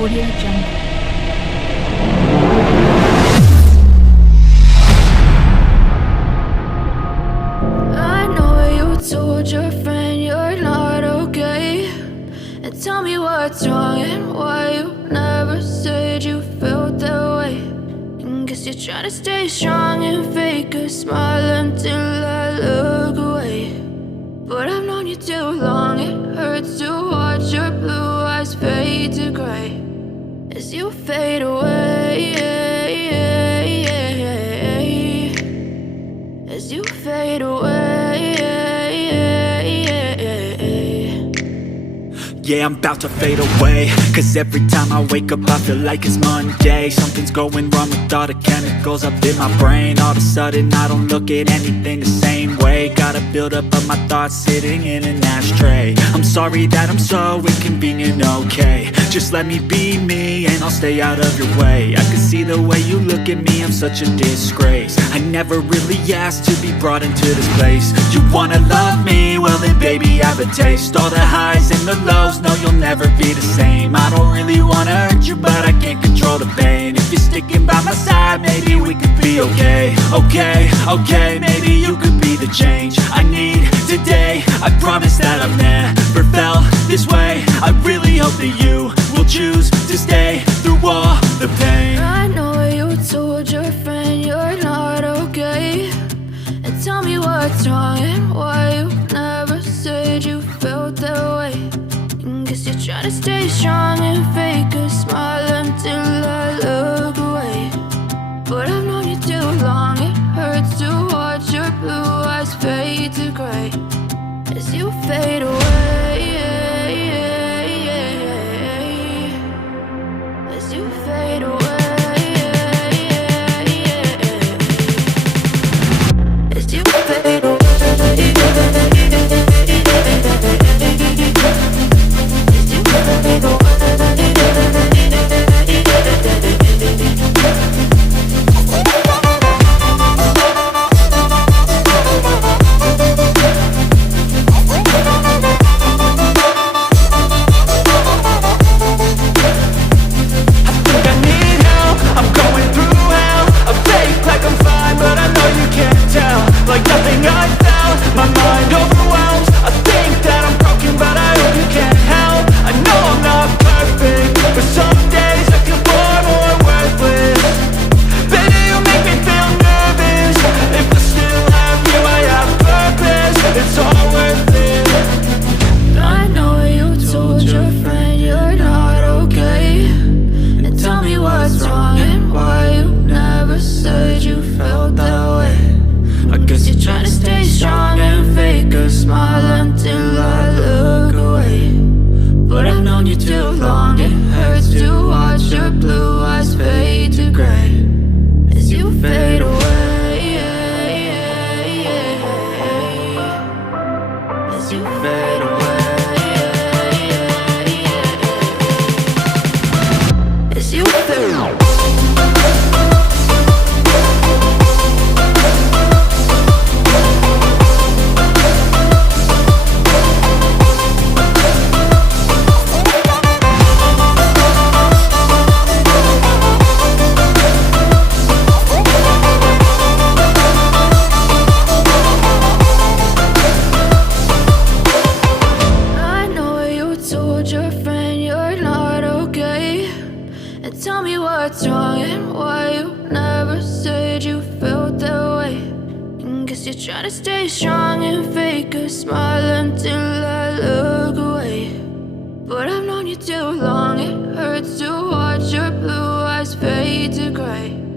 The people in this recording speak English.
Drawjmg. I know you told your friend you're not okay, and tell me what's wrong and why you never said you felt that way. And guess you're trying to stay strong and fake a smile until I look away. But I've known you too long, it hurts to watch your blue eyes fade to gray as you fade away, as you fade away. Yeah, I'm about to fade away, cause every time I wake up I feel like it's Monday. Something's going wrong with all the chemicals up in my brain. All of a sudden I don't look at anything the same way. Gotta build up of my thoughts sitting in an ashtray. I'm sorry that I'm so inconvenient, okay. Just let me be me and I'll stay out of your way. I can see the way you look at me, I'm such a disgrace. I never really asked to be brought into this place. You wanna love me? Well then baby have a taste. All the highs and the lows, no you'll never be the same. I don't really wanna hurt you but I can't control the pain. If you're sticking by my side, maybe we could be okay. Okay, maybe you could be the change I need today. I promise that I've never felt this way. I really hope that you will choose to stay through all the pain. I know you told your friend you're not okay, and tell me what's wrong and why you never said you felt that way. And guess you're trying to stay strong and fake a smile until I look away. But I've known you too long, it hurts to watch your blue eyes fade to gray as you fade away, as you fade away, as you fade away. Tell me what's wrong and why you never said you felt that way. And guess you're trying to stay strong and fake a smile until I look away. But I've known you too long, it hurts to watch your blue eyes fade to gray